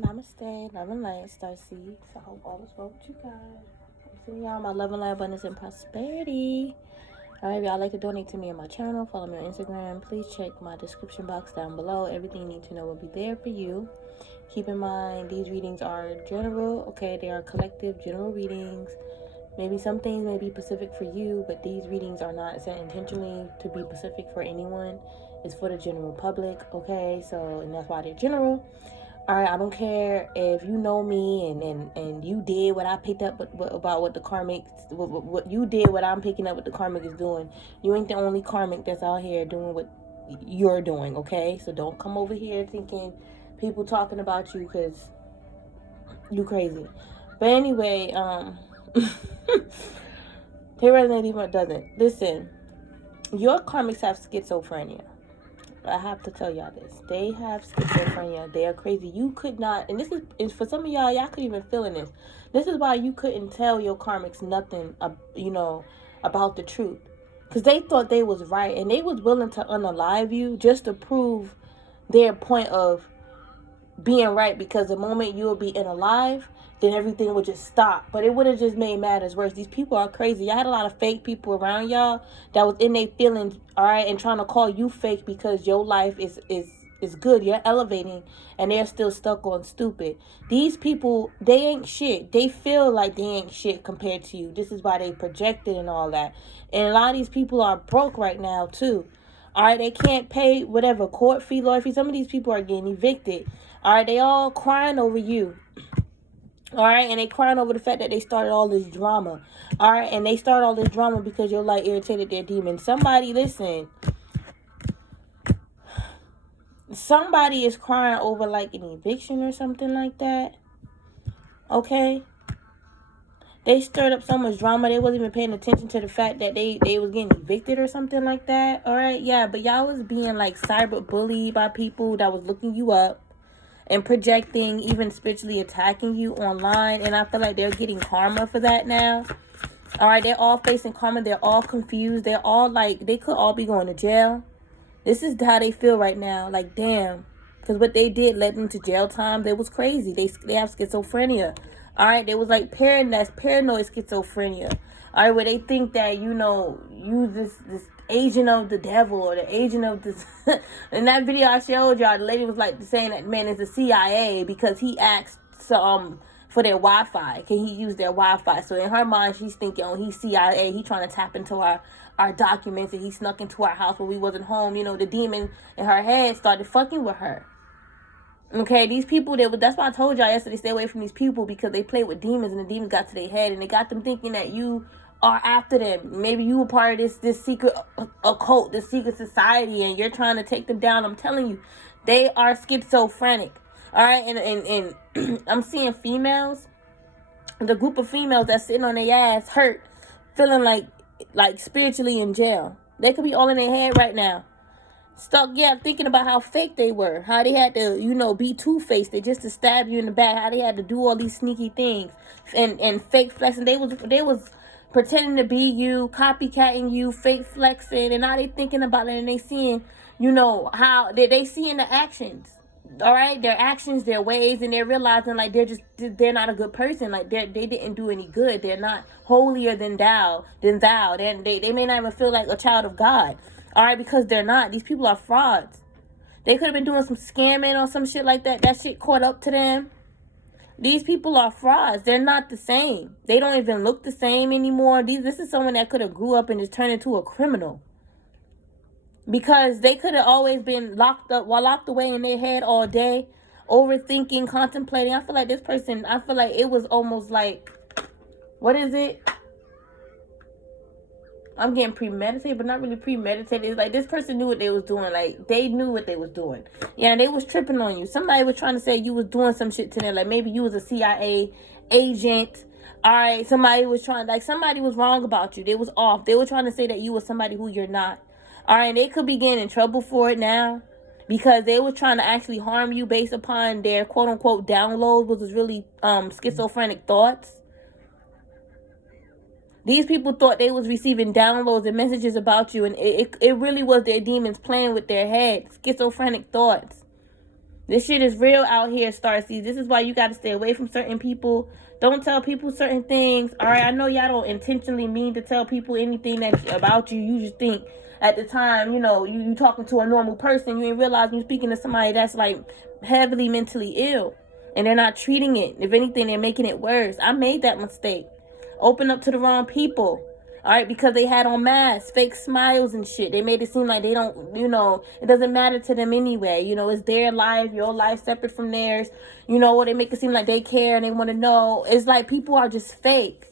Namaste, love and light, Starseeds. I hope all is well with you guys. I'm sending y'all my love and light, abundance, and prosperity. Alright, if y'all like to donate to me on my channel, follow me on Instagram. Please check my description box down below. Everything you need to know will be there for you. Keep in mind, these readings are general, okay? They are collective, general readings. Maybe some things may be specific for you, but these readings are not set intentionally to be specific for anyone. It's for the general public, okay? So, and that's why they're general. All right, I don't care if you know me and you did what I picked up about what the karmic, what you did, what I'm picking up what the karmic is doing. You ain't the only karmic that's out here doing what you're doing, okay? So don't come over here thinking people talking about you because you crazy. But anyway, here resonates even doesn't. Listen, your karmics have schizophrenia. I have to tell y'all this. They have schizophrenia. They are crazy. You could not, and this is for some of y'all couldn't even feeling this. This is why you couldn't tell your karmics nothing, about the truth. Because they thought they was right, and they was willing to unalive you just to prove their point of being right. Because the moment you will be unalive, then everything would just stop. But it would have just made matters worse. These people are crazy. Y'all had a lot of fake people around y'all that was in their feelings, all right, and trying to call you fake because your life is good. You're elevating, and they're still stuck on stupid. These people, they ain't shit. They feel like they ain't shit compared to you. This is why they projected and all that. And a lot of these people are broke right now, too. All right, they can't pay whatever, court fee, lawyer fee. Some of these people are getting evicted. All right, they all crying over you. All right, and they crying over the fact that they started all this drama. All right, and they started all this drama because your light irritated their demon. Somebody, listen. Somebody is crying over like an eviction or something like that. Okay? They stirred up so much drama, they wasn't even paying attention to the fact that they was getting evicted or something like that. All right, yeah, but y'all was being like cyber bullied by people that was looking you up and projecting, even spiritually attacking you online. And I feel like they're getting karma for that now. All right, they're all facing karma. They're all confused. They're all like, they could all be going to jail. This is how they feel right now. Like, damn. Because what they did led them to jail time. They was crazy. They have schizophrenia. All right, they was like paranoid schizophrenia. All right, where they think that, you this agent of the devil or the agent of this. In that video I showed y'all, the lady was like saying that man is the CIA because he asked for their Wi-Fi. Can he use their Wi-Fi? So in her mind, she's thinking, oh, he's CIA. He trying to tap into our documents, and he snuck into our house when we wasn't home. The demon in her head started fucking with her. Okay, these people, that's why I told y'all yesterday, stay away from these people because they play with demons, and the demons got to their head, and they got them thinking that you are after them. Maybe you were part of this secret occult, this secret society, and you're trying to take them down. I'm telling you, they are schizophrenic. All right, and I'm seeing females, the group of females that's sitting on their ass hurt, feeling like spiritually in jail. They could be all in their head right now. Stuck, thinking about how fake they were. How they had to, be two-faced. They just to stab you in the back. How they had to do all these sneaky things. And fake flexing. They was pretending to be you, copycatting you, fake flexing. And now they thinking about it and they seeing, how they seeing the actions. All right? Their actions, their ways. And they're realizing, like, they're not a good person. Like, they didn't do any good. They're not holier than thou. They may not even feel like a child of God. All right, because they're not. These people are frauds. They could have been doing some scamming or some shit like that. That shit caught up to them. These people are frauds. They're not the same. They don't even look the same anymore. This is someone that could have grew up and just turned into a criminal. Because they could have always been locked away in their head all day, overthinking, contemplating. I feel like this person, it was almost like, what is it? I'm getting premeditated, but not really premeditated. It's like this person knew what they was doing. Like, they knew what they was doing. Yeah, and they was tripping on you. Somebody was trying to say you was doing some shit to them. Like, maybe you was a CIA agent. All right, somebody was wrong about you. They was off. They were trying to say that you was somebody who you're not. All right, they could be getting in trouble for it now because they were trying to actually harm you based upon their quote-unquote download, which was really schizophrenic thoughts. These people thought they was receiving downloads and messages about you, and it really was their demons playing with their heads, schizophrenic thoughts. This shit is real out here, Starseeds. This is why you got to stay away from certain people. Don't tell people certain things. All right, I know y'all don't intentionally mean to tell people anything that's about you. You just think at the time, you know, you talking to a normal person. You ain't realizing you're speaking to somebody that's like heavily mentally ill. And they're not treating it. If anything, they're making it worse. I made that mistake. Open up to the wrong people. All right, because they had on masks, fake smiles and shit. They made it seem like they don't, you know, it doesn't matter to them anyway. You know, it's their life, your life separate from theirs. You know, or they make it seem like they care and they want to know. It's like people are just fake.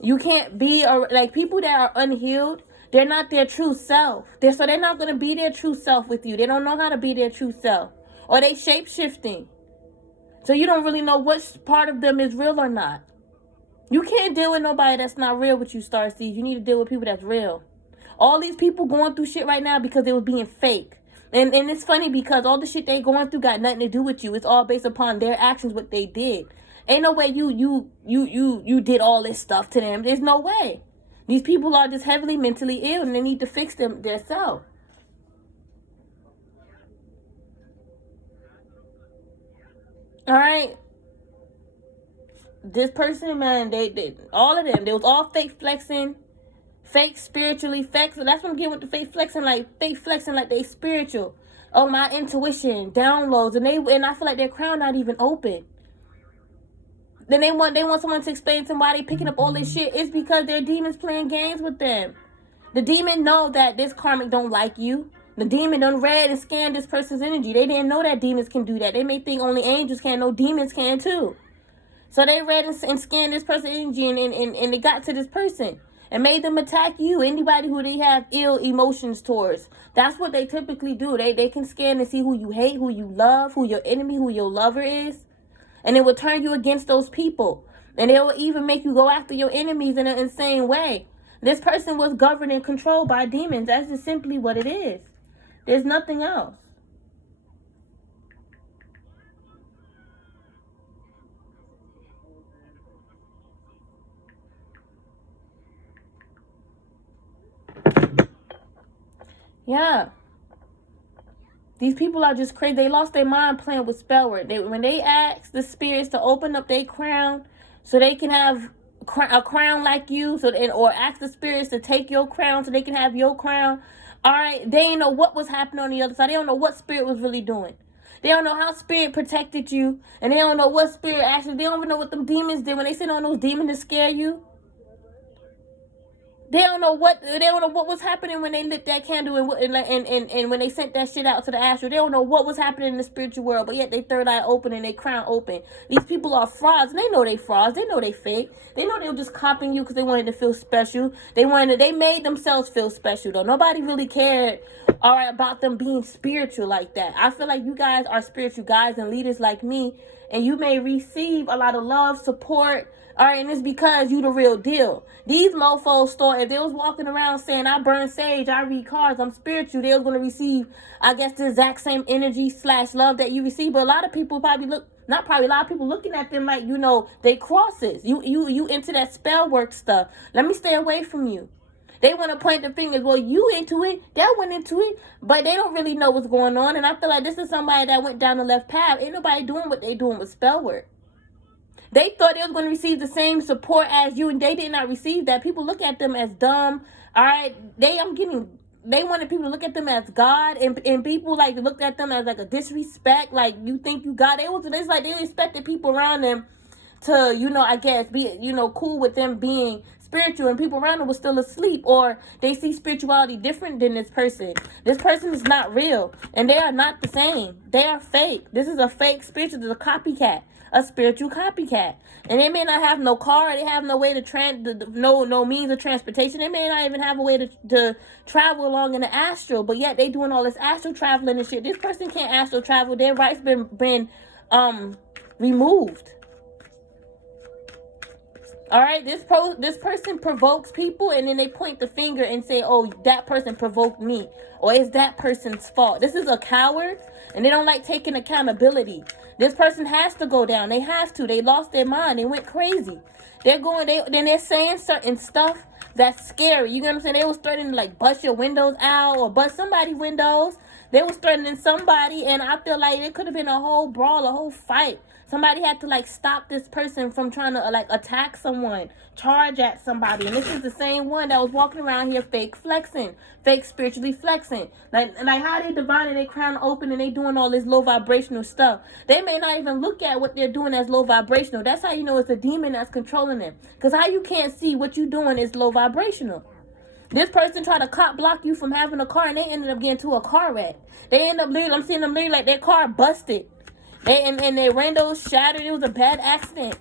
You can't be, or like people that are unhealed, they're not their true self. So they're not going to be their true self with you. They don't know how to be their true self. Or they shape-shifting. So you don't really know which part of them is real or not. You can't deal with nobody that's not real with you, Starseeds. You need to deal with people that's real. All these people going through shit right now because they was being fake. And it's funny because all the shit they going through got nothing to do with you. It's all based upon their actions, what they did. Ain't no way you did all this stuff to them. There's no way. These people are just heavily mentally ill and they need to fix them themselves. All right. This person, man, they all of them, they was all fake flexing, fake spiritually, fake. So that's what I'm getting with the fake flexing like they spiritual. Oh, my intuition, downloads, and I feel like their crown not even open. Then they want someone to explain to them why they picking up all this shit. It's because their demons playing games with them. The demon know that this karmic don't like you. The demon done read and scanned this person's energy. They didn't know that demons can do that. They may think only angels can. No, demons can too. So they read and scanned this person's energy and they got to this person and made them attack you. Anybody who they have ill emotions towards. That's what they typically do. They can scan and see who you hate, who you love, who your enemy, who your lover is. And it will turn you against those people. And it will even make you go after your enemies in an insane way. This person was governed and controlled by demons. That's just simply what it is. There's nothing else. Yeah. These people are just crazy. They lost their mind playing with spellwork. When they ask the spirits to open up their crown so they can have a crown like you, or ask the spirits to take your crown so they can have your crown. All right, they didn't know what was happening on the other side. They don't know what spirit was really doing. They don't know how spirit protected you, and they don't know what spirit actually. They don't even know what them demons did when they sent on those demons to scare you. They don't know what was happening when they lit that candle and when they sent that shit out to the astral. They don't know what was happening in the spiritual world, but yet they third eye open and they crown open. These people are frauds, and they know they frauds. They know they fake. They know they were just copying you because they wanted to feel special. They made themselves feel special though. Nobody really cared, all right, about them being spiritual like that. I feel like you guys are spiritual guys and leaders like me, and you may receive a lot of love, support. All right, and it's because you the real deal. These mofos thought if they was walking around saying, I burn sage, I read cards, I'm spiritual, they was going to receive, I guess, the exact same energy / love that you receive. But a lot of people a lot of people looking at them like, you know, they crosses. You into that spell work stuff. Let me stay away from you. They want to point the fingers. Well, you into it, that went into it, but they don't really know what's going on. And I feel like this is somebody that went down the left path. Ain't nobody doing what they doing with spell work. They thought they was going to receive the same support as you, and they did not receive that. People look at them as dumb. All right, they wanted people to look at them as God, and people like looked at them as like a disrespect. Like, you think you God? It's like they respected people around them to, you know, I guess be, you know, cool with them being spiritual, and people around them were still asleep, or they see spirituality different than this person. This person is not real, and they are not the same. They are fake. This is a fake spiritual. This is a copycat. A spiritual copycat. And they may not have no car. They have no way to no means of transportation. They may not even have a way to travel along in the astral, but yet they doing all this astral traveling and shit. This person can't astral travel. Their rights been removed. All right, this person provokes people, and then they point the finger and say, oh, that person provoked me, or it's that person's fault. This is a coward, and they don't like taking accountability. This person has to go down. They have to. They lost their mind. They went crazy. They're saying certain stuff that's scary. You know what I'm saying? They was threatening to like bust your windows out or bust somebody's windows. They was threatening somebody, and I feel like it could have been a whole brawl, a whole fight. Somebody had to like stop this person from trying to like attack someone, charge at somebody. And this is the same one that was walking around here fake flexing, fake spiritually flexing. Like how they divine and they crown open and they doing all this low vibrational stuff. They may not even look at what they're doing as low vibrational. That's how you know it's a demon that's controlling them. Because how you can't see what you doing is low vibrational. This person tried to cop block you from having a car, and they ended up getting into a car wreck. They end up literally, I'm seeing them literally like their car busted. And their windows shattered. It was a bad accident.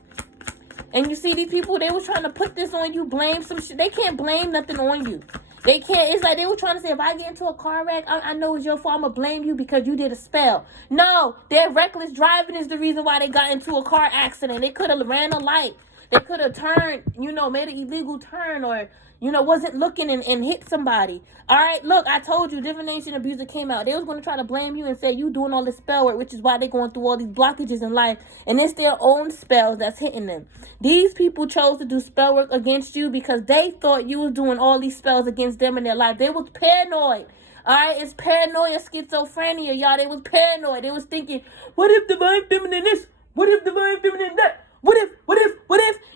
And you see these people, they were trying to put this on you, blame some shit. They can't blame nothing on you. They can't. It's like they were trying to say, if I get into a car wreck, I know it's your fault. I'm going to blame you because you did a spell. No, their reckless driving is the reason why they got into a car accident. They could have ran a light. They could have turned, made an illegal turn, or, wasn't looking and hit somebody. All right, look, I told you, divination abuser came out. They was going to try to blame you and say you doing all this spell work, which is why they're going through all these blockages in life. And it's their own spells that's hitting them. These people chose to do spell work against you because they thought you was doing all these spells against them in their life. They was paranoid. All right, it's paranoia, schizophrenia, y'all. They was paranoid. They was thinking, what if divine feminine this? What if divine feminine that? What if?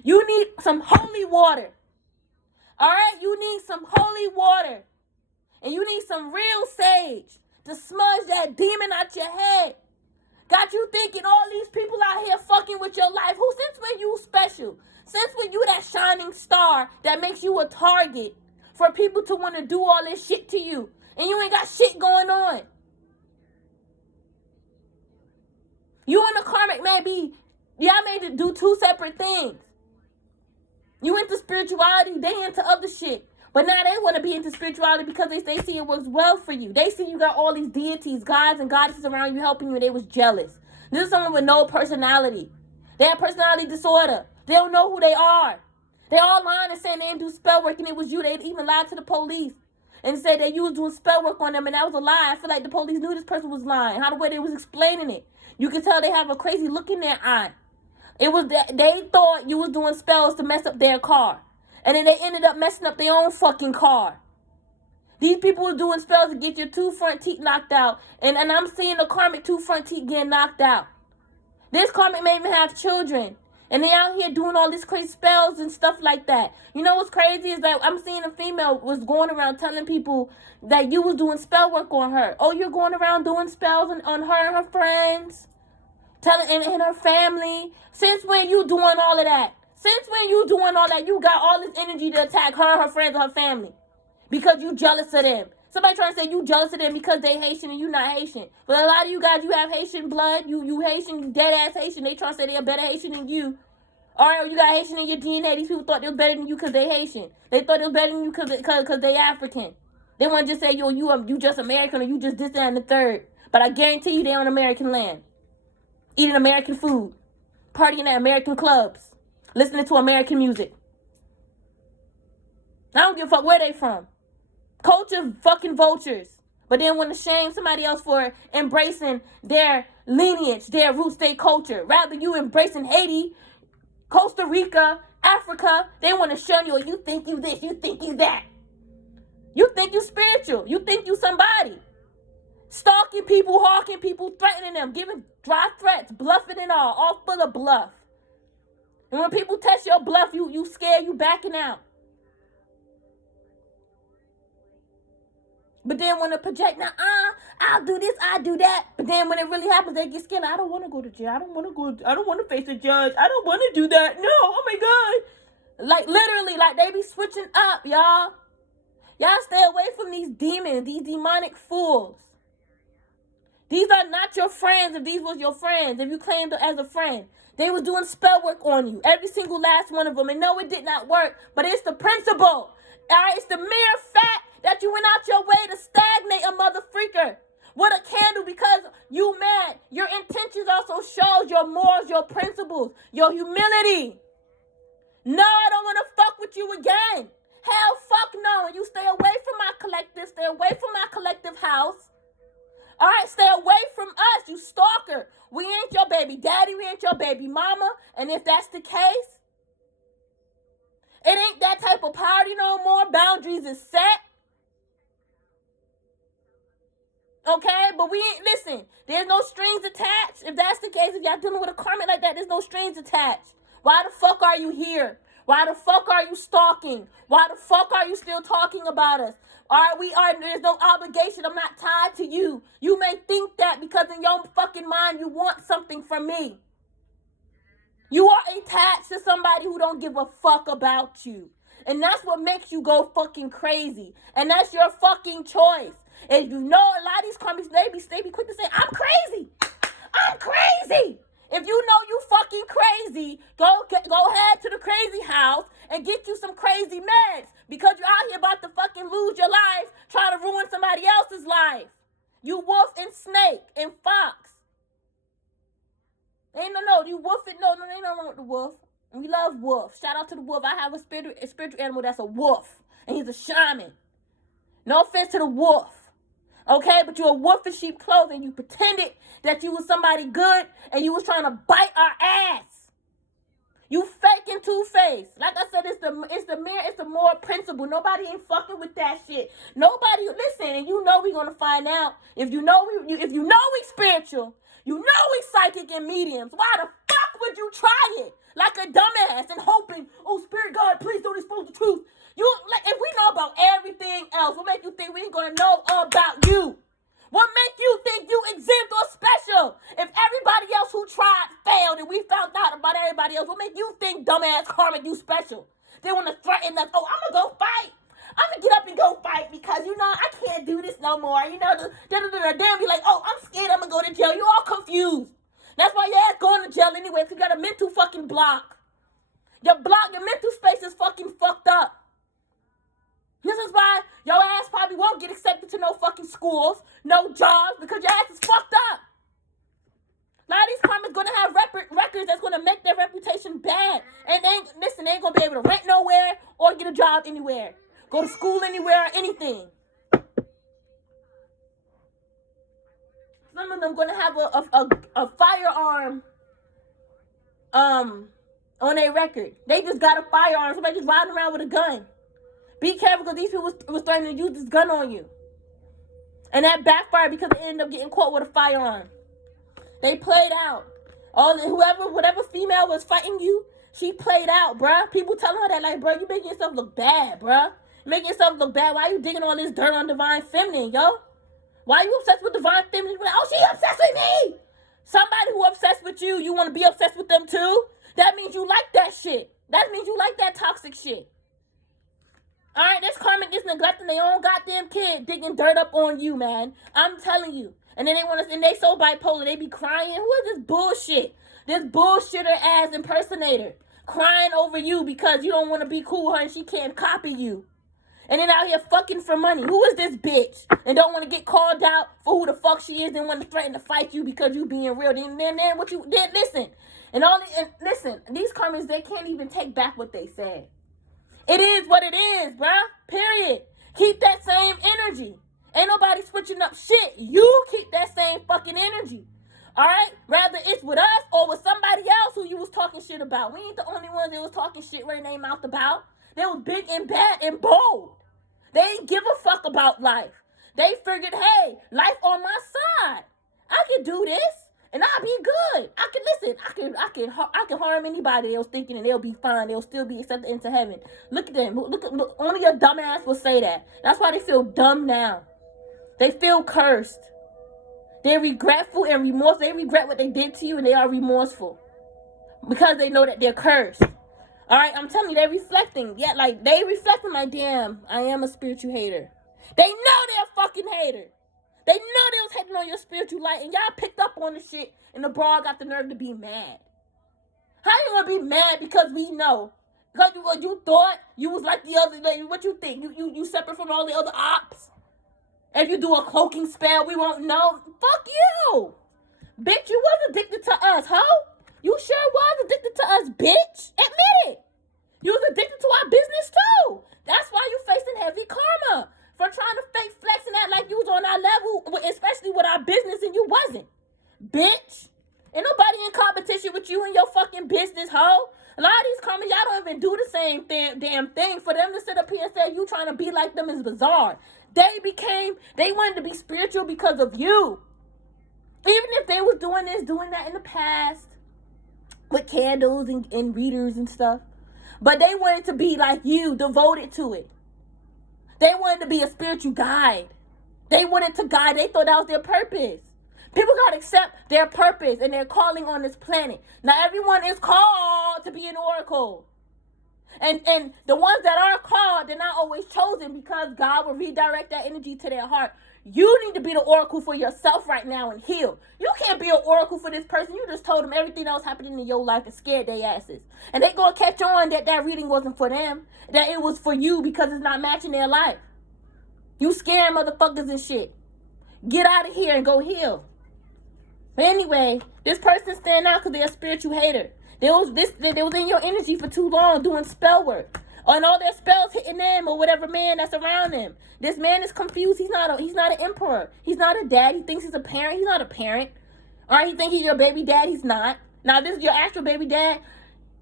You need some holy water. All right, you need some holy water. And you need some real sage to smudge that demon out your head. Got you thinking all these people out here fucking with your life. Since when you special? Since when you that shining star that makes you a target for people to want to do all this shit to you? And you ain't got shit going on. You and the karmic man y'all made to do two separate things. You into spirituality, they into other shit. But now they want to be into spirituality because they see it works well for you. They see you got all these deities, gods and goddesses around you helping you. They was jealous. This is someone with no personality. They have personality disorder. They don't know who they are. They all lying and saying they didn't do spell work and it was you. They even lied to the police and said that you was doing spell work on them, and that was a lie. I feel like the police knew this person was lying. How the way they was explaining it. You can tell they have a crazy look in their eye. It was that they thought you was doing spells to mess up their car. And then they ended up messing up their own fucking car. These people were doing spells to get your two front teeth knocked out. And I'm seeing the karmic two front teeth getting knocked out. This karmic may even have children. And they out here doing all these crazy spells and stuff like that. You know what's crazy is that I'm seeing a female was going around telling people that you was doing spell work on her. Oh, you're going around doing spells on her and her friends. Telling and her family. Since when you doing all of that? Since when you doing all that? You got all this energy to attack her, her friends, or her family. Because you jealous of them. Somebody trying to say you jealous of them because they Haitian and you not Haitian. But a lot of you guys, you have Haitian blood. You Haitian, you dead ass Haitian. They trying to say they're better Haitian than you. Alright, you got Haitian in your DNA. These people thought they was better than you because they Haitian. They thought they was better than you because they African. They want to just say, yo, you just American or you just this, that, and the third. But I guarantee you they on American land. Eating American food. Partying at American clubs. Listening to American music. I don't give a fuck where they from. Culture fucking vultures. But then want to shame somebody else for embracing their lineage, their roots, their culture. Rather you embracing Haiti, Costa Rica, Africa. They want to shun you. You think you this, you think you that. You think you spiritual. You think you somebody. Stalking people, hawking people, threatening them, giving dry threats, bluffing and all full of bluff. And when people test your bluff, you scared, you backing out. But then when they project, now, I'll do this, I'll do that. But then when it really happens, they get scared. I don't want to go to jail. I don't want to face a judge. I don't want to do that. No, oh my God. Like literally, like they be switching up, y'all. Y'all stay away from these demons, these demonic fools. These are not your friends if these was your friends, if you claimed them as a friend. They was doing spell work on you, every single last one of them. And no, it did not work, but it's the principle. All right, it's the mere fact that you went out your way to stagnate a mother freaker with a candle because you mad. Your intentions also shows your morals, your principles, your humility. No, I don't want to fuck with you again. Hell, fuck no. You stay away from my collective, stay away from my collective house. All right, stay away from us, you stalker. We ain't your baby daddy, we ain't your baby mama. And if that's the case, it ain't that type of party no more. Boundaries is set. Okay, but we ain't, listen, there's no strings attached. If that's the case, if y'all dealing with a karmic like that, there's no strings attached. Why the fuck are you here? Why the fuck are you stalking? Why the fuck are you still talking about us? There's no obligation. I'm not tied to you. You may think that because in your fucking mind you want something from me. You are attached to somebody who don't give a fuck about you. And that's what makes you go fucking crazy. And that's your fucking choice. And you know a lot of these comments, they be quick to say, I'm crazy. I'm crazy. If you know you fucking crazy, go ahead to the crazy house and get you some crazy meds. Because you're out here about to fucking lose your life trying to ruin somebody else's life. You wolf and snake and fox. You wolf it. No, ain't no wrong with the wolf. We love wolf. Shout out to the wolf. I have a spiritual animal that's a wolf. And he's a shaman. No offense to the wolf. Okay, but you're a wolf in sheep clothing. You pretended that you was somebody good and you was trying to bite our ass. You fake and two-faced. Like I said, it's the moral principle. Nobody ain't fucking with that shit. Nobody, listen, and you know we gonna find out. If you know we spiritual, you know we psychic and mediums. Why the fuck would you try it? Like a dumbass and hoping, oh, spirit God, please don't expose the truth. If we know about everything else, what make you think we ain't gonna know about you? What make you think you exempt or special? If everybody else who tried failed and we found out about everybody else, what make you think dumbass karma you special? They want to threaten us. Oh, I'm gonna go fight. I'm gonna get up and go fight because I can't do this no more. They'll be like, oh, I'm scared. I'm gonna go to jail. You all confused. That's why your ass going to jail anyway. Because you got a mental fucking block. Your mental space is fucking fucked up. This is why your ass probably won't get accepted to no fucking schools, no jobs, because your ass is fucked up. A lot of these karmas gonna have records that's gonna make their reputation bad. And they ain't gonna be able to rent nowhere or get a job anywhere. Go to school anywhere or anything. Some of them gonna have a firearm on their record. They just got a firearm. Somebody just riding around with a gun. Be careful because these people was threatening to use this gun on you. And that backfired because they ended up getting caught with a firearm. They played out. Whatever female was fighting you, she played out, bruh. People telling her that, like, bruh, you making yourself look bad, bruh. You making yourself look bad. Why you digging all this dirt on divine feminine, yo? Why you obsessed with divine feminine? Oh, she obsessed with me. Somebody who obsessed with you, you want to be obsessed with them too? That means you like that shit. That means you like that toxic shit. All right, this karmic is neglecting their own goddamn kid, digging dirt up on you, man. I'm telling you. And then they so bipolar, they be crying. Who is this bullshit? This bullshitter ass impersonator crying over you because you don't want to be cool with her and she can't copy you. And then out here fucking for money. Who is this bitch? And don't want to get called out for who the fuck she is and want to threaten to fight you because you being real. Then what you did? Listen. Listen. These karmics, they can't even take back what they said. It is what it is, bruh. Period. Keep that same energy. Ain't nobody switching up shit. You keep that same fucking energy. All right? Rather it's with us or with somebody else who you was talking shit about. We ain't the only ones that was talking shit right in their mouth about. They was big and bad and bold. They ain't give a fuck about life. They figured, hey, life on my side. I can do this. And I'll be good. I can harm anybody else thinking and they'll be fine. They'll still be accepted into heaven. Look at them. Look, only a dumbass will say that. That's why they feel dumb now. They feel cursed. They're regretful and remorseful. They regret what they did to you and they are remorseful. Because they know that they're cursed. Alright, I'm telling you, they're reflecting. Yeah, like, they reflecting like, damn, I am a spiritual hater. They know they're a fucking hater. They know they was hating on your spiritual light, and y'all picked up on the shit, and the broad got the nerve to be mad. How you gonna be mad because we know? Because you thought you was like the other, like, what you think? You separate from all the other ops? If you do a cloaking spell, we won't know. Fuck you! Bitch, you was addicted to us, ho? You sure was addicted to us, bitch. Admit it. You was addicted to our business, too. That's why you facing heavy karma. For trying to fake flex and act like you was on our level, especially with our business, and you wasn't. Bitch. Ain't nobody in competition with you and your fucking business, ho. A lot of these karmas, y'all don't even do the same damn thing. For them to sit up here and say you trying to be like them is bizarre. They wanted to be spiritual because of you. Even if they was doing that in the past with candles and readers and stuff. But they wanted to be like you, devoted to it. They wanted to be a spiritual guide. They wanted to guide. They thought that was their purpose. People got to accept their purpose and their calling on this planet. Now, everyone is called to be an oracle. And the ones that are called, they're not always chosen because God will redirect that energy to their heart. You need to be the oracle for yourself right now and heal. You can't be an oracle for this person. You just told them everything that was happening in your life and scared their asses. And they going to catch on that reading wasn't for them. That it was for you because it's not matching their life. You scaring motherfuckers and shit. Get out of here and go heal. But anyway, this person stand out because they're a spiritual hater. They was in your energy for too long doing spell work. And all their spells hitting them or whatever man that's around them. This man is confused. He's not an emperor. He's not a dad. He thinks he's a parent. He's not a parent. All right, he thinks he's your baby dad. He's not. Now, this is your actual baby dad.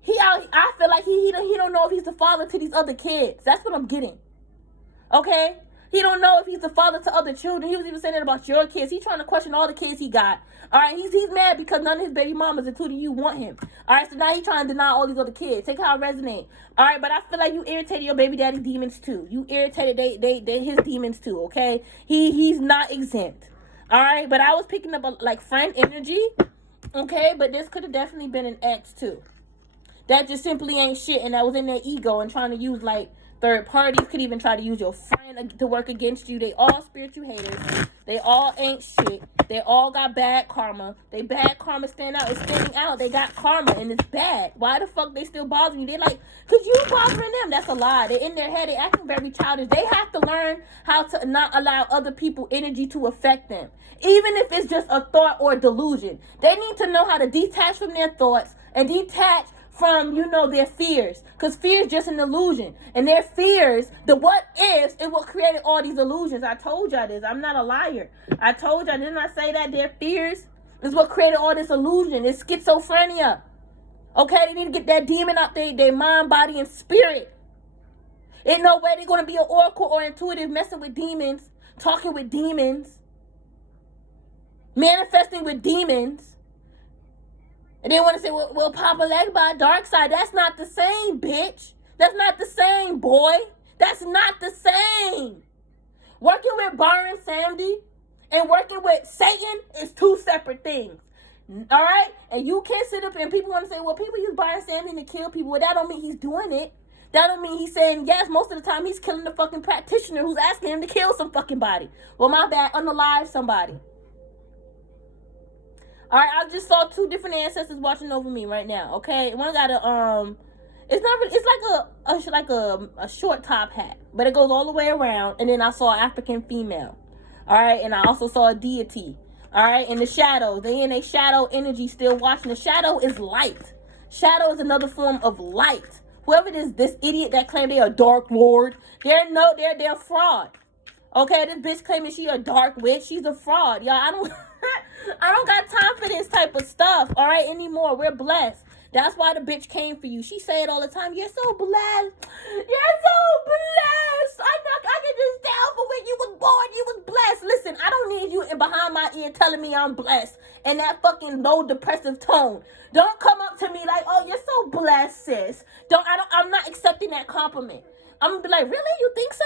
I feel like he don't know if he's the father to these other kids. That's what I'm getting. Okay? He don't know if he's the father to other children. He was even saying that about your kids. He's trying to question all the kids he got. All right, he's mad because none of his baby mamas, including you, want him. All right, so now he's trying to deny all these other kids. Take how it resonate. All right, but I feel like you irritated your baby daddy demons too. You irritated they his demons too. Okay, he's not exempt. All right, but I was picking up like friend energy. Okay, but this could have definitely been an ex too. That just simply ain't shit, and that was in their ego and trying to use like third parties. Could even try to use your friend to work against you. They all spiritual haters. They all ain't shit. They all got bad karma. They bad karma stand out. It's standing out. They got karma and it's bad. Why the fuck they still bothering you? They like, cause you bothering them. That's a lie. They're in their head. They acting very childish. They have to learn how to not allow other people's energy to affect them. Even if it's just a thought or a delusion. They need to know how to detach from their thoughts and detach from, their fears. Because fear is just an illusion. And their fears, the what ifs, is what created all these illusions. I told y'all this. I'm not a liar. I told y'all, didn't I say that? Their fears is what created all this illusion. It's schizophrenia. Okay, they need to get that demon out their mind, body, and spirit. Ain't no way they're going to be an oracle or intuitive messing with demons, talking with demons, manifesting with demons. And they want to say, well, Papa Legba, dark side. That's not the same, bitch. That's not the same, boy. That's not the same. Working with Bar and Samdi and working with Satan is two separate things. All right? And you can't sit up and people want to say, well, people use Bar and Samdi to kill people. Well, that don't mean he's doing it. That don't mean he's saying yes. Most of the time, he's killing the fucking practitioner who's asking him to kill some fucking body. Well, my bad, unalive somebody. All right, I just saw two different ancestors watching over me right now. Okay, one got it's not really, it's like a short top hat, but it goes all the way around. And then I saw an African female. All right, and I also saw a deity. All right, in the shadows, they in a shadow energy still watching. The shadow is light. Shadow is another form of light. Whoever it is, this idiot that claimed they a dark lord, they're a fraud. Okay, this bitch claiming she a dark witch, she's a fraud, y'all. I don't got time for this type of stuff, all right, anymore. We're blessed. That's why the bitch came for you. She say it all the time. You're so blessed. You're so blessed. I can just tell from when you was born, you was blessed. Listen, I don't need you behind my ear telling me I'm blessed in that fucking low depressive tone. Don't come up to me like, oh, you're so blessed, sis. I'm not accepting that compliment. I'm gonna be like, really? You think so?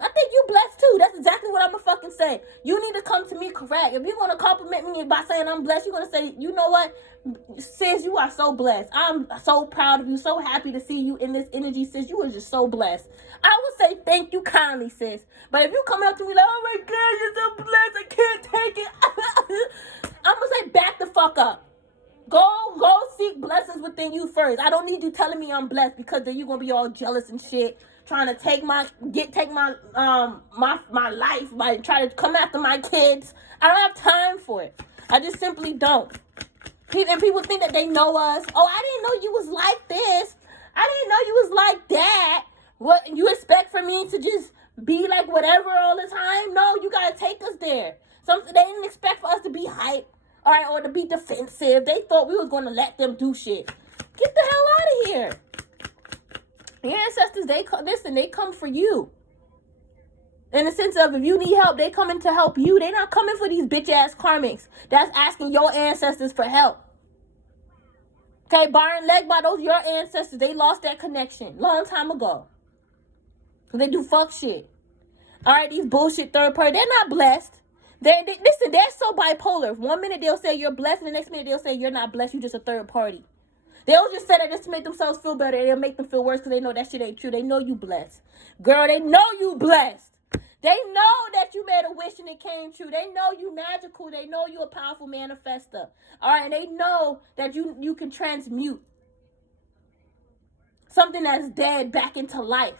I think you blessed too. That's exactly what I'm gonna fucking say. You need to come to me correct. If you're gonna compliment me by saying I'm blessed, you're gonna say, you know what, sis, you are so blessed. I'm so proud of you. So happy to see you in this energy, sis. You are just so blessed. I would say thank you kindly, sis. But if you come up to me like, oh my God, you're so blessed, I can't take it. I'm gonna say back the fuck up. Go seek blessings within you first. I don't need you telling me I'm blessed because then you're gonna be all jealous and shit. Trying to take my life by trying to come after my kids. I don't have time for it. I just simply don't. And people think that they know us. Oh, I didn't know you was like this. I didn't know you was like that. What you expect for me to just be like whatever all the time? No, you gotta take us there. They didn't expect for us to be hype, all right, or to be defensive. They thought we was gonna let them do shit. Get the hell out of here. Your ancestors, they come for you. In the sense of, if you need help, they coming to help you. They not coming for these bitch-ass karmics that's asking your ancestors for help. Okay, bar and leg by those your ancestors. They lost that connection long time ago. They do fuck shit. All right, these bullshit third party, they're not blessed. Listen, they're so bipolar. One minute they'll say you're blessed, and the next minute they'll say you're not blessed. You're just a third party. They'll just say that just to make themselves feel better. They'll make them feel worse because they know that shit ain't true. They know you blessed. Girl, they know you blessed. They know that you made a wish and it came true. They know you magical. They know you a powerful manifester. All right, and they know that you can transmute something that's dead back into life.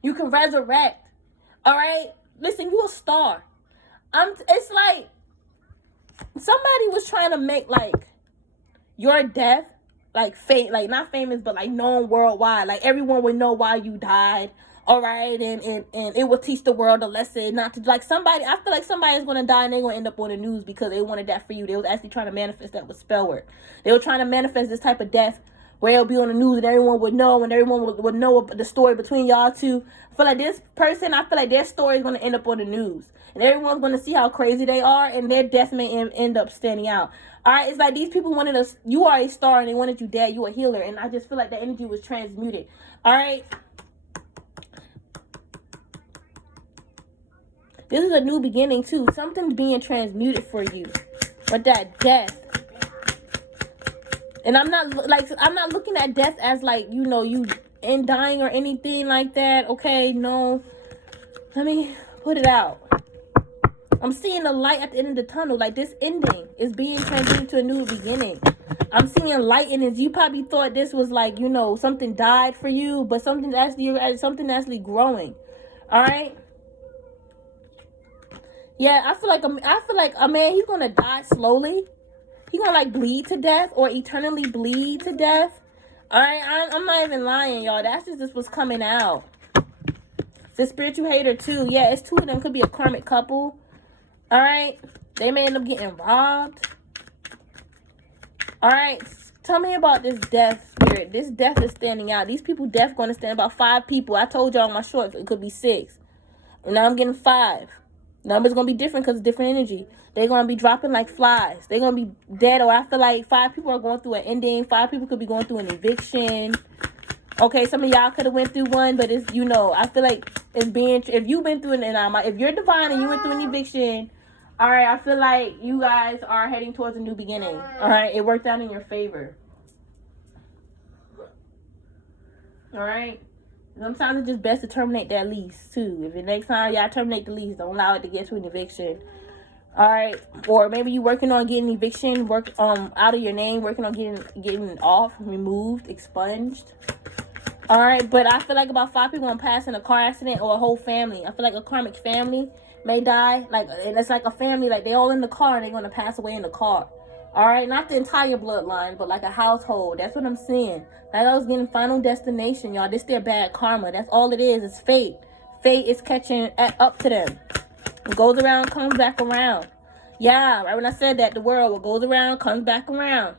You can resurrect. All right, listen, you a star. It's like somebody was trying to make like your death like not famous, but like known worldwide. Like everyone would know why you died. All right, and it will teach the world a lesson not to, like, somebody, I feel like somebody is going to die and they're going to end up on the news because they wanted that for you. They was actually trying to manifest that with SPELLWORK. They were trying to manifest this type of death where it'll be on the news and everyone would know, and everyone would know the story between y'all two. I feel like this person, I feel like their story is going to end up on the news. And everyone's going to see how crazy they are, and their death may end up standing out. All right, it's like these people wanted us, you are a star and they wanted you dead. You a healer, and I just feel like the energy was transmuted. All right. This is a new beginning, too. Something's being transmuted for you. But that death. And I'm not looking at death as, like, you know, you in dying or anything like that. Okay, no. Let me put it out. I'm seeing the light at the end of the tunnel. Like, this ending is being transmuted to a new beginning. I'm seeing light in it. You probably thought this was, like, you know, something died for you. But something actually growing. All right? Yeah, I feel like a man, he's gonna die slowly. He's gonna like bleed to death or eternally bleed to death. All right, I'm not even lying, y'all. That's just what's coming out. It's a spiritual hater too. Yeah, it's two of them. Could be a karmic couple. All right, they may end up getting robbed. All right, tell me about this death spirit. This death is standing out. These people death going to stand about 5 people. I told y'all on my shorts it could be 6. Now I'm getting 5. Numbers going to be different because it's different energy. They're going to be dropping like flies. They're going to be dead. Or I feel like 5 people are going through an ending. 5 people could be going through an eviction. Okay, some of y'all could have went through one, but it's, you know, I feel like it's being, if you've been through if you're divine and you went through an eviction, all right, I feel like you guys are heading towards a new beginning. All right, it worked out in your favor. All right. Sometimes it's just best to terminate that lease, too. If the next time y'all terminate the lease, don't allow it to get to an eviction. All right. Or maybe you working on getting eviction, out of your name, working on getting it off, removed, expunged. All right. But I feel like about 5 people gonna pass in a car accident or a whole family. I feel like a karmic family may die. And it's like a family, like they all in the car and they're gonna pass away in the car. All right, not the entire bloodline, but like a household. That's what I'm seeing. Like I was getting Final Destination, y'all. This their bad karma. That's all it is. It's fate. Fate is catching up to them. It goes around, comes back around. Yeah, right when I said that, the world, what goes around, comes back around.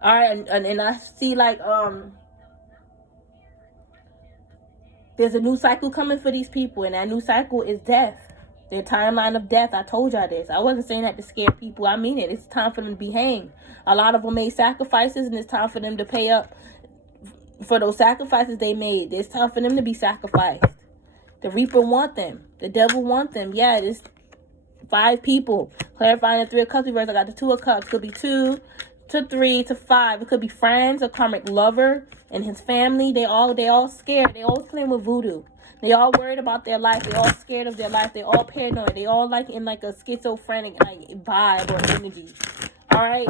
All right, and I see like, there's a new cycle coming for these people, and that new cycle is death. Their timeline of death. I told y'all this. I wasn't saying that to scare people. I mean it. It's time for them to be hanged. A lot of them made sacrifices, and it's time for them to pay up for those sacrifices they made. It's time for them to be sacrificed. The Reaper want them. The devil want them. Yeah, it's 5 people. Clarifying the 3 of Cups reverse. I got the 2 of Cups. Could be 2 to 3 to 5. It could be friends, a karmic lover, and his family. They all scared. They all playing with voodoo. They all worried about their life. They all scared of their life. They all paranoid. They all like in like a schizophrenic like vibe or energy. All right.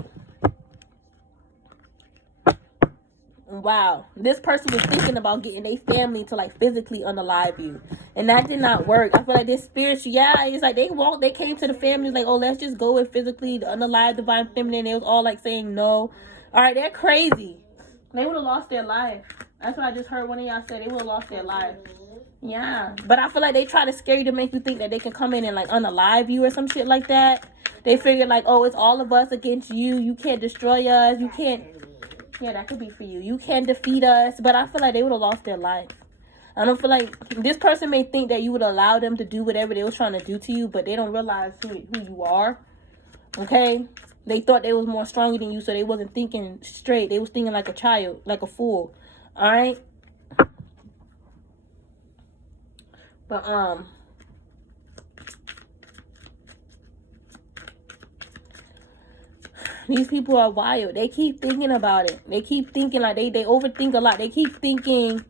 Wow. This person was thinking about getting their family to like physically unalive you, and that did not work. I feel like this spiritual, yeah, it's like they came to the family like, oh, let's just go and physically unalive divine feminine. They was all like saying no. All right, they're crazy. They would have lost their life. That's what I just heard one of y'all say. They would have lost their life. Yeah, but I feel like they try to scare you to make you think that they can come in and like unalive you or some shit like that. They figure like, oh, it's all of us against you. You can't destroy us. You can't. Yeah, that could be for you. You can't defeat us. But I feel like they would have lost their life. I don't feel like this person may think that you would allow them to do whatever they was trying to do to you, but they don't realize who you are. Okay? They thought they was more stronger than you, so they wasn't thinking straight. They was thinking like a child, like a fool. All right? But these people are wild. They keep thinking about it. They keep thinking like they overthink a lot. They keep thinking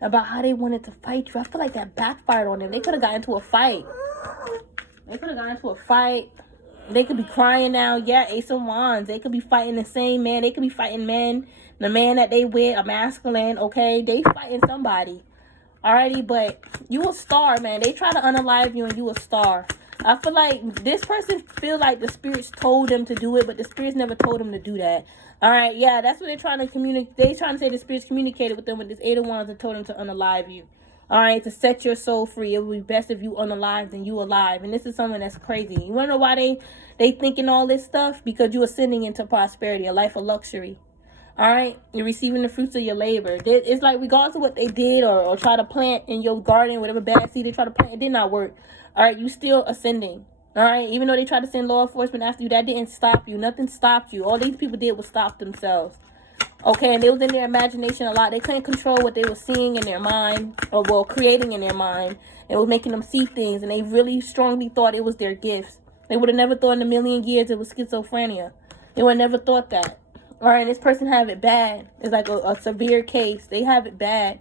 about how they wanted to fight you. I feel like that backfired on them. They could have got into a fight. They could have got into a fight. They could be crying now. Yeah, Ace of Wands. They could be fighting the same man. They could be fighting men. The man that they with, a masculine, okay? They fighting somebody. Alrighty, but you a star, man. They try to unalive you and you a star. I feel like this person feel like the spirits told them to do it, but the spirits never told them to do that. Alright, yeah, that's what they're trying to communicate. They're trying to say the spirits communicated with them with this 8 of Wands and told them to unalive you. Alright, to set your soul free. It would be best if you unalive than you alive. And this is someone that's crazy. You want to know why they thinking all this stuff? Because you're ascending into prosperity, a life of luxury. Alright, you're receiving the fruits of your labor. It's like regardless of what they did or try to plant in your garden, whatever bad seed they try to plant, it did not work. Alright, you still ascending. Alright, even though they tried to send law enforcement after you, that didn't stop you. Nothing stopped you. All these people did was stop themselves. Okay, and they was in their imagination a lot. They couldn't control what they were seeing in their mind, or well, creating in their mind. It was making them see things, and they really strongly thought it was their gifts. They would have never thought in a million years it was schizophrenia. They would have never thought that. All right, this person have it bad. It's like a severe case. They have it bad.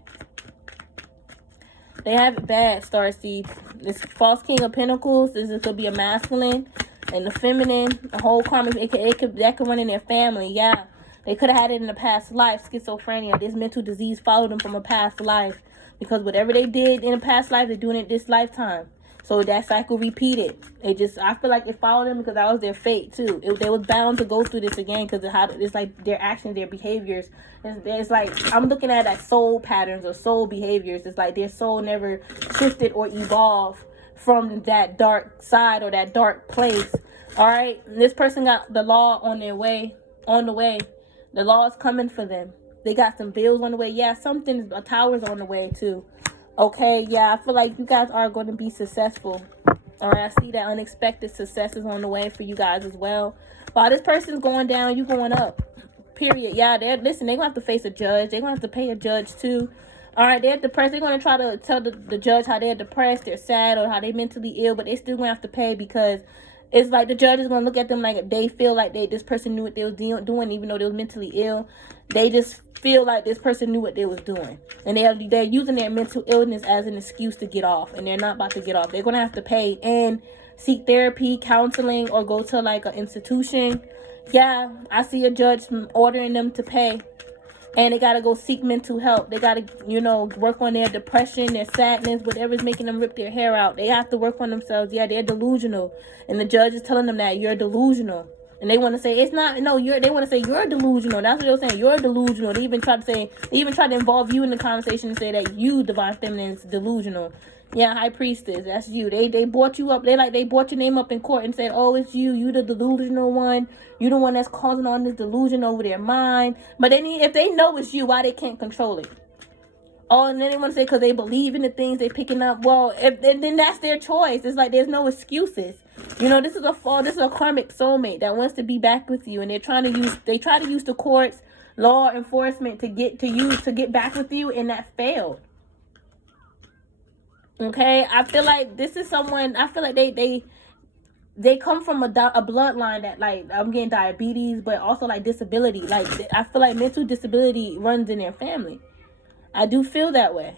They have it bad, Starseeds. This false King of Pentacles, this could be a masculine and the feminine, the whole karma. That could run in their family. Yeah, they could have had it in a past life. Schizophrenia. This mental disease followed them from a past life because whatever they did in a past life, they're doing it this lifetime. So that cycle repeated. I feel like it followed them because that was their fate too. They was bound to go through this again because of how it's like their actions, their behaviors. It's like I'm looking at like soul patterns or soul behaviors. It's like their soul never shifted or evolved from that dark side or that dark place. All right, this person got the law on the way. The law is coming for them. They got some bills on the way. Yeah, a tower's on the way too. Okay, yeah, I feel like you guys are going to be successful. All right, I see that unexpected success is on the way for you guys as well. While this person's going down, you going up. Period. Yeah, they're going to have to face a judge. They're going to have to pay a judge too. All right, they're depressed. They're going to try to tell the judge how they're depressed, they're sad, or how they're mentally ill, but they're still going to have to pay because it's like the judge is going to look at them like they feel like this person knew what they was doing, even though they was mentally ill. They just feel like this person knew what they was doing. And they're using their mental illness as an excuse to get off. And they're not about to get off. They're going to have to pay and seek therapy, counseling, or go to like an institution. Yeah, I see a judge ordering them to pay. And they got to go seek mental help. They got to, work on their depression, their sadness, whatever's making them rip their hair out. They have to work on themselves. Yeah, they're delusional. And the judge is telling them that you're delusional. And they want to say, it's not, no, they want to say you're delusional. That's what they were saying. You're delusional. They even try to involve you in the conversation and say that you, Divine Feminine, is delusional. Yeah, High Priestess, that's you. They brought you up. They brought your name up in court and said, oh, it's you. You the delusional one. You the one that's causing all this delusion over their mind. But if they know it's you, why they can't control it? Oh, and then they want to say because they believe in the things they're picking up. Well, then that's their choice. It's like there's no excuses. This is a karmic soulmate that wants to be back with you, and they try to use the courts, law enforcement to get back with you, and that failed. Okay, I feel like this is someone. I feel like they come from a bloodline that, like, I'm getting diabetes, but also like disability. Like, I feel like mental disability runs in their family. I do feel that way.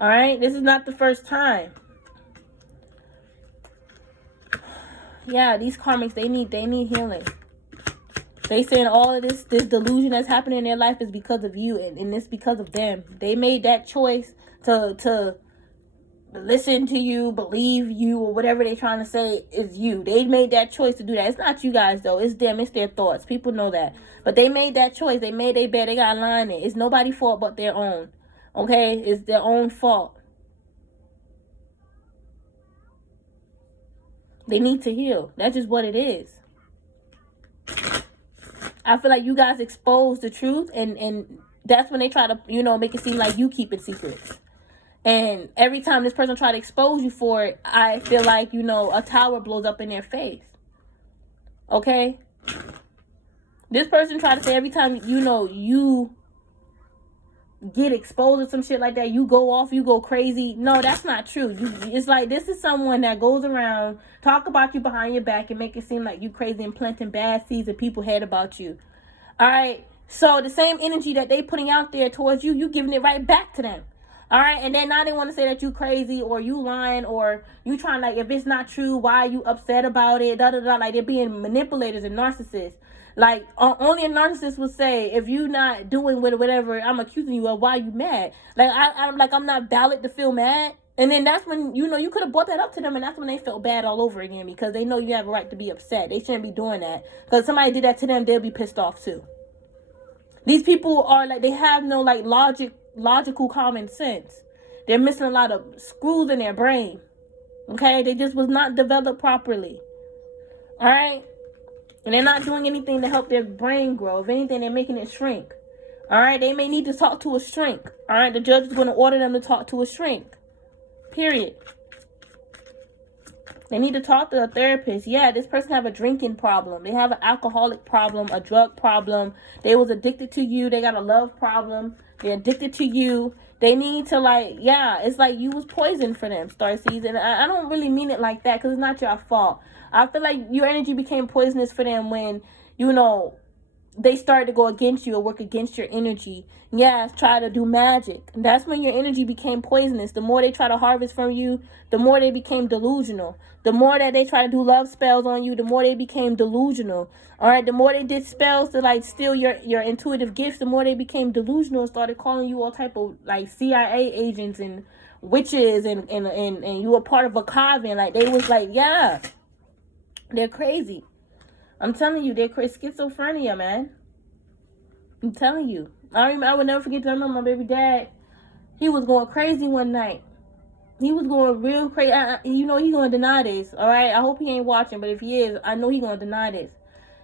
All right, this is not the first time. Yeah, these karmics, they need healing. They saying all of this delusion that's happening in their life is because of you, and it's because of them. They made that choice to listen to you, believe you, or whatever they're trying to say is you. They made that choice to do that. It's not you guys, though. It's them. It's their thoughts. People know that. But they made that choice. They made their bed. They got to line it. It's nobody's fault but their own. Okay? It's their own fault. They need to heal. That's just what it is. I feel like you guys expose the truth, and that's when they try to, you know, make it seem like you keeping secrets. And every time this person try to expose you for it, I feel like, you know, a tower blows up in their face. Okay? This person try to say every time, you know, you get exposed to some shit like that, you go off, you go crazy. No, that's not true. It's like, this is someone that goes around, talk about you behind your back and make it seem like you crazy and planting bad seeds in people's head about you. All right? So the same energy that they putting out there towards you, you giving it right back to them. All right? And then now they want to say that you crazy or you lying or you trying, like, if it's not true, why are you upset about it? Da, da, da. Like, they're being manipulators and narcissists. Like, only a narcissist would say, if you not doing whatever I'm accusing you of, why you mad? Like, I'm not valid to feel mad. And then that's when, you know, you could have brought that up to them, and that's when they felt bad all over again, because they know you have a right to be upset. They shouldn't be doing that. Because somebody did that to them, they'll be pissed off too. These people are like, they have no, like, logical common sense. They're missing a lot of screws in their brain. Okay? They just was not developed properly. All right? And they're not doing anything to help their brain grow. If anything, they're making it shrink. All right? They may need to talk to a shrink. All right? The judge is going to order them to talk to a shrink. Period. They need to talk to a therapist. Yeah, this person have a drinking problem. They have an alcoholic problem, a drug problem. They was addicted to you. They got a love problem. They're addicted to you. They need to, like, yeah, it's like you was poison for them, Starseeds. And I don't really mean it like that, because it's not your fault. I feel like your energy became poisonous for them when, you know, they started to go against you or work against your energy. Yeah, try to do magic. And that's when your energy became poisonous. The more they try to harvest from you, the more they became delusional. The more that they try to do love spells on you, the more they became delusional. All right, the more they did spells to, like, steal your intuitive gifts, the more they became delusional and started calling you all type of, like, CIA agents and witches and you were part of a coven. Like, they was like, yeah, they're crazy. I'm telling you, they're crazy. Schizophrenia, man. I'm telling you. I would never forget. I remember my baby dad. He was going crazy one night. He was going real crazy. You know, he going to deny this. All right. I hope he ain't watching, but if he is, I know he going to deny this.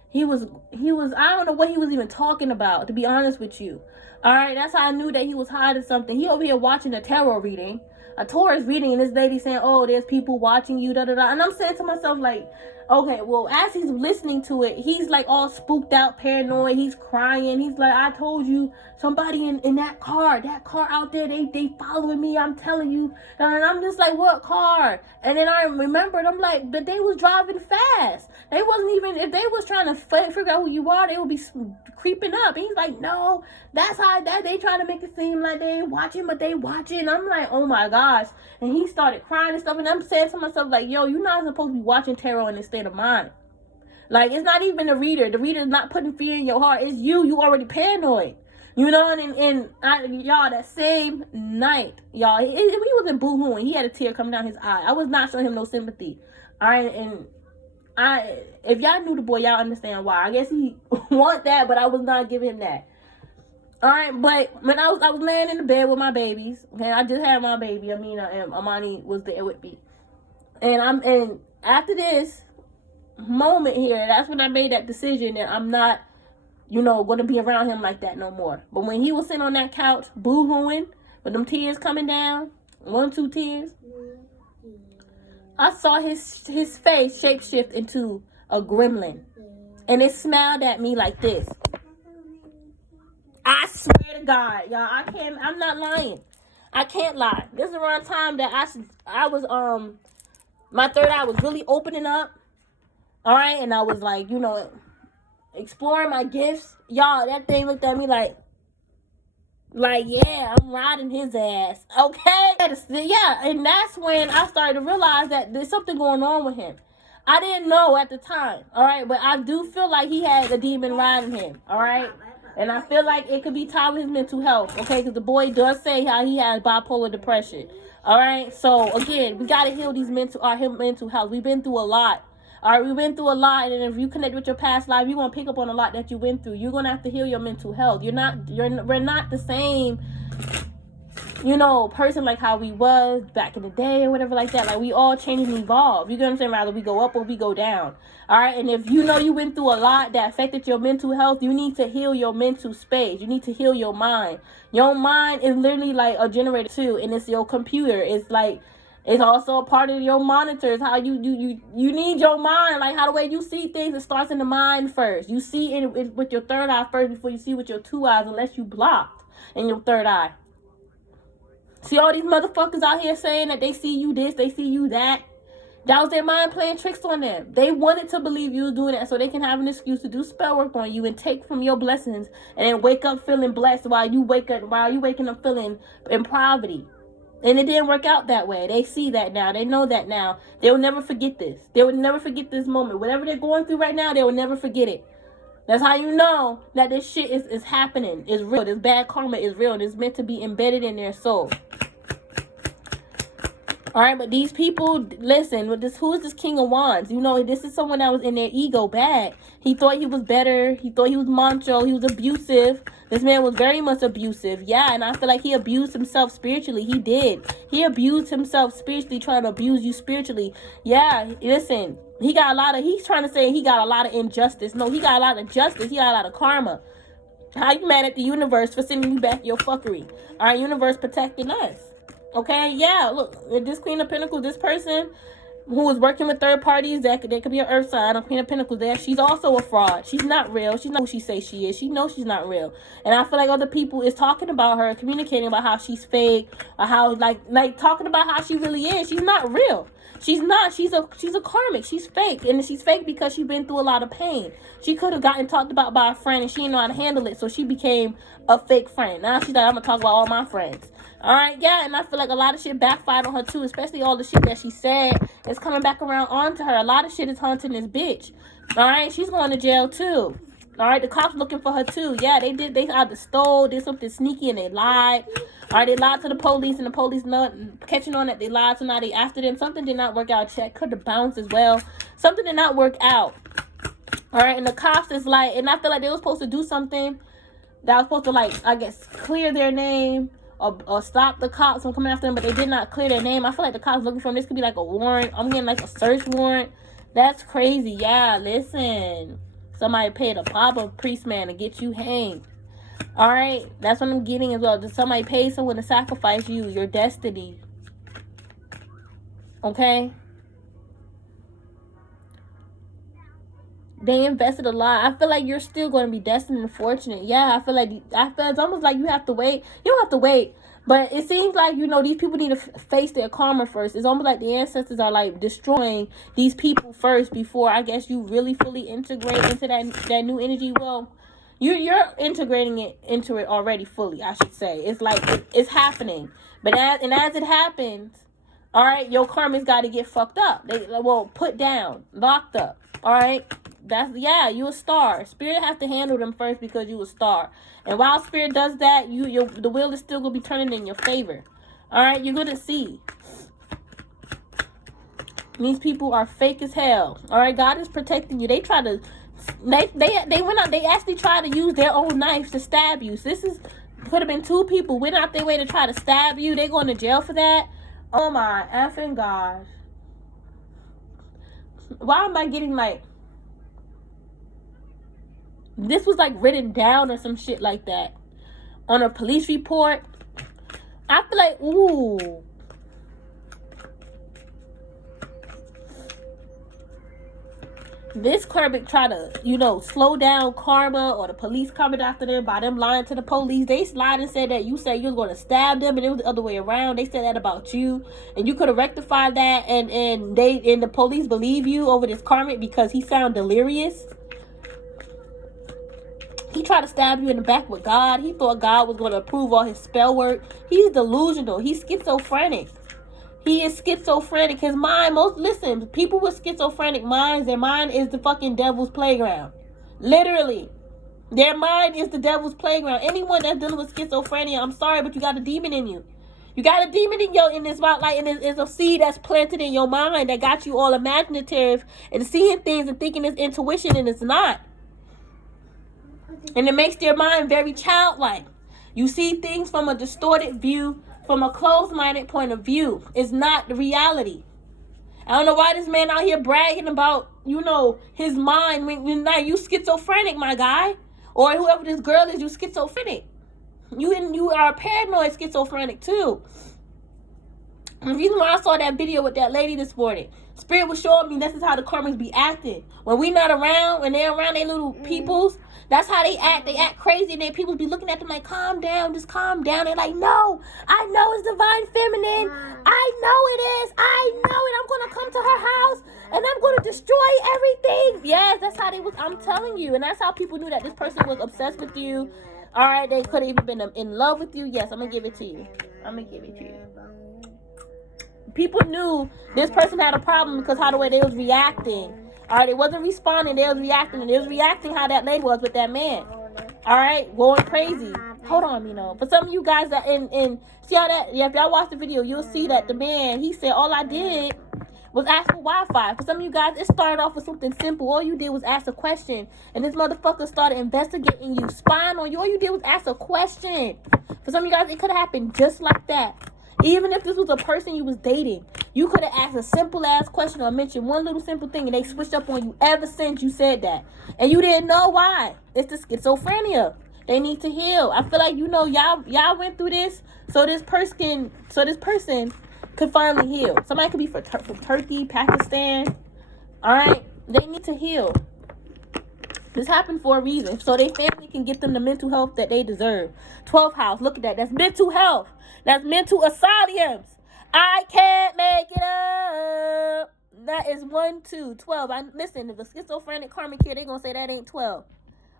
He was. I don't know what he was even talking about, to be honest with you. All right. That's how I knew that he was hiding something. He over here watching a tarot reading, a Taurus reading, and this lady saying, "Oh, there's people watching you." Da da da. And I'm saying to myself, like, okay, well, as he's listening to it, he's like all spooked out, paranoid. He's crying. He's like, I told you, somebody in that car out there, they following me. I'm telling you. And I'm just like, what car? And then I remembered, I'm like, but they was driving fast. They wasn't even, if they was trying to figure out who you are, they would be creeping up. And he's like, no, that's how they trying to make it seem like they ain't watching, but they watching. I'm like, oh my gosh. And he started crying and stuff. And I'm saying to myself, like, yo, you're not supposed to be watching tarot in this state of mind. Like, it's not even the reader. The reader is not putting fear in your heart. It's you. You already paranoid. You know, and y'all, that same night, y'all, he wasn't boo-hooing. He had a tear coming down his eye. I was not showing him no sympathy. All right, and if y'all knew the boy, y'all understand why. I guess he want that, but I was not giving him that. All right, but when I was laying in the bed with my babies, okay, I just had my baby, Amina, and Amani was there with me. And after this moment here, that's when I made that decision that I'm not, you know, going to be around him like that no more. But when he was sitting on that couch, boo-hooing, with them tears coming down, 1, 2 tears, I saw his face shapeshift into a gremlin. And it smiled at me like this. I swear to God, y'all, I'm not lying. I can't lie. This is around time that I was, my third eye was really opening up. All right, and I was like, you know, exploring my gifts. Y'all, that thing looked at me like, yeah, I'm riding his ass. Okay? Yeah, and that's when I started to realize that there's something going on with him. I didn't know at the time, all right? But I do feel like he had a demon riding him, all right? And I feel like it could be tied with his mental health, okay? Because the boy does say how he has bipolar depression, all right? So, again, we got to heal these mental health. We've been through a lot. All right, we went through a lot, and if you connect with your past life, you're going to pick up on a lot that you went through. You're going to have to heal your mental health. We're not the same you know, person like how we was back in the day or whatever like that. Like, we all change and evolve. You get what I'm saying? Rather we go up or we go down. All right? And if you know you went through a lot that affected your mental health, you need to heal your mental space. You need to heal your mind. Your mind is literally like a generator too, and it's your computer. It's like, it's also a part of your monitors. How you need your mind. Like, how the way you see things, it starts in the mind first. You see it with your third eye first before you see with your two eyes, unless you blocked in your third eye. See all these motherfuckers out here saying that they see you this, they see you that. That was their mind playing tricks on them. They wanted to believe you was doing that so they can have an excuse to do spell work on you and take from your blessings and then wake up feeling blessed while you waking up feeling in poverty. And it didn't work out that way. They see that now. They know that now. They will never forget this. They will never forget this moment. Whatever they're going through right now, they will never forget it. That's how you know that this shit is happening. It's real. This bad karma is real. And it's meant to be embedded in their soul. All right, but these people, listen, with this, who is this King of Wands? You know, this is someone that was in their ego bad. He thought he was better. He thought he was macho. He was abusive. This man was very much abusive. Yeah, and I feel like he abused himself spiritually. He did. He abused himself spiritually, trying to abuse you spiritually. Yeah, listen, he got a lot of, he's trying to say he got a lot of injustice. No, he got a lot of justice. He got a lot of karma. How you mad at the universe for sending you back your fuckery? Our universe protecting us. Okay, yeah, look, this Queen of Pentacles, this person who is working with third parties, that could be an earth sign, a Queen of Pentacles there, she's also a fraud. She's not real. She's not who she says she is. She knows she's not real. And I feel like other people is talking about her, communicating about how she's fake, or how, like talking about how she really is. She's not real. She's not. She's a karmic. She's fake. And she's fake because she's been through a lot of pain. She could have gotten talked about by a friend and she didn't know how to handle it, so she became a fake friend. Now she's like, I'm going to talk about all my friends. All right, yeah, and I feel like a lot of shit backfired on her too, especially all the shit that she said is coming back around onto her. A lot of shit is haunting this bitch. All right, she's going to jail too. All right, the cops looking for her too. Yeah, they either stole, did something sneaky, and they lied. All right, they lied to the police, and the police not catching on that they lied, so now they after them. Something did not work out. Check could have bounced as well. Something did not work out. All right, and the cops is like, and I feel like they were supposed to do something that was supposed to, like, I guess, clear their name. Or stop the cops from coming after them, but they did not clear their name. I feel like the cops looking for them. This could be like a warrant. I'm getting like a search warrant. That's crazy. Yeah, listen. Somebody paid a papa priest man to get you hanged. All right, that's what I'm getting as well. Did somebody pay someone to sacrifice you, your destiny? Okay. They invested a lot. I feel like you're still going to be destined and fortunate. Yeah, I feel it's almost like you have to wait. You don't have to wait. But it seems like, you know, these people need to face their karma first. It's almost like the ancestors are like destroying these people first before, I guess, you really fully integrate into that new energy. Well, you're integrating it into it already fully, I should say. It's like it's happening. But as it happens, all right, your karma's got to get fucked up. Put down, locked up. All right. You a star. Spirit has to handle them first because you a star. And while Spirit does that, the wheel is still gonna be turning in your favor. All right, you're gonna see. These people are fake as hell. All right, God is protecting you. They try to, they went out. They actually tried to use their own knives to stab you. So this could have been two people went out their way to try to stab you. They're going to jail for that. Oh my effing gosh. Why am I getting like? This was like written down or some shit like that on a police report. I feel like, ooh. This karmic try to, you know, slow down karma, or the police coming after them by them lying to the police. They lied and said that you said you was going to stab them, and it was the other way around. They said that about you, and you could have rectified that, and the police believe you over this karmic because he sound delirious. He tried to stab you in the back with God. He thought God was going to approve all his spell work. He's delusional. He's schizophrenic. He is schizophrenic. His mind, listen, people with schizophrenic minds, their mind is the fucking devil's playground. Literally. Their mind is the devil's playground. Anyone that's dealing with schizophrenia, I'm sorry, but you got a demon in you. You got a demon in this spotlight, and it's a seed that's planted in your mind that got you all imaginative and seeing things and thinking it's intuition, and it's not. And it makes their mind very childlike. You see things from a distorted view from a closed-minded point of view. It's not the reality. I don't know why this man out here bragging about, you know, his mind. When now you schizophrenic, my guy. Or whoever this girl is, you schizophrenic. You are paranoid schizophrenic too. The reason why I saw that video with that lady this morning, Spirit was showing me this is how the karmics be acting. When we not around, when they're around their little peoples, that's how they act. They act crazy, and then people be looking at them like, calm down, just calm down. They're like, no, I know it's divine feminine. I know it is. I know it. I'm going to come to her house, and I'm going to destroy everything. Yes, that's how they was. I'm telling you. And that's how people knew that this person was obsessed with you. All right, they could have even been in love with you. Yes, I'm going to give it to you. I'm going to give it to you. People knew this person had a problem because how the way they was reacting. All right, they wasn't responding. They was reacting. And they was reacting how that lady was with that man. All right, going crazy. Hold on, you know. For some of you guys that see how that, yeah, if y'all watch the video, you'll see that the man, he said, all I did was ask for Wi-Fi. For some of you guys, it started off with something simple. All you did was ask a question. And this motherfucker started investigating you, spying on you. All you did was ask a question. For some of you guys, it could have happened just like that. Even if this was a person you was dating, you could have asked a simple ass question or mentioned one little simple thing, and they switched up on you ever since you said that, and you didn't know why. It's the schizophrenia. They need to heal. I feel like, you know, y'all went through this, so this person could finally heal. Somebody could be from Turkey, Pakistan. All right, they need to heal. This happened for a reason, so their family can get them the mental health that they deserve. 12th house, look at that. That's mental health. That's mental asylums. I can't make it up. That is 1, 2, 12. Listen, if a schizophrenic karmic here, they're going to say that ain't 12.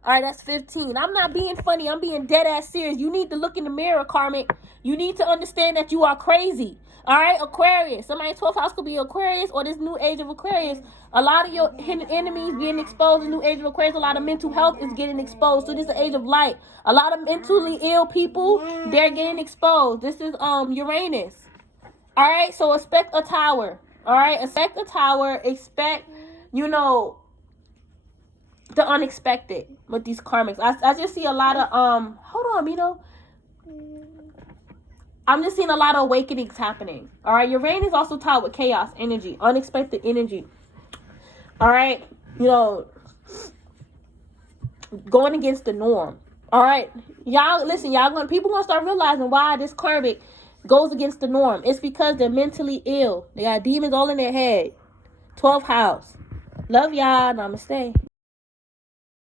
All right, that's 15. I'm not being funny. I'm being dead ass serious. You need to look in the mirror, karmic. You need to understand that you are crazy. All right, Aquarius. Somebody 12th house could be Aquarius or this new age of Aquarius. A lot of your hidden enemies getting exposed in the new age of Aquarius. A lot of mental health is getting exposed. So this is the age of light. A lot of mentally ill people, they're getting exposed. This is Uranus. All right, so expect a tower. All right, expect a tower. Expect, you know, the unexpected with these karmics. I just see a lot of hold on, you know. I'm just seeing a lot of awakenings happening. All right, Uranus also tied with chaos energy, unexpected energy. All right, you know, going against the norm. All right, y'all listen, people gonna start realizing why this karmic goes against the norm. It's because they're mentally ill. They got demons all in their head. 12th house. Love y'all. Namaste.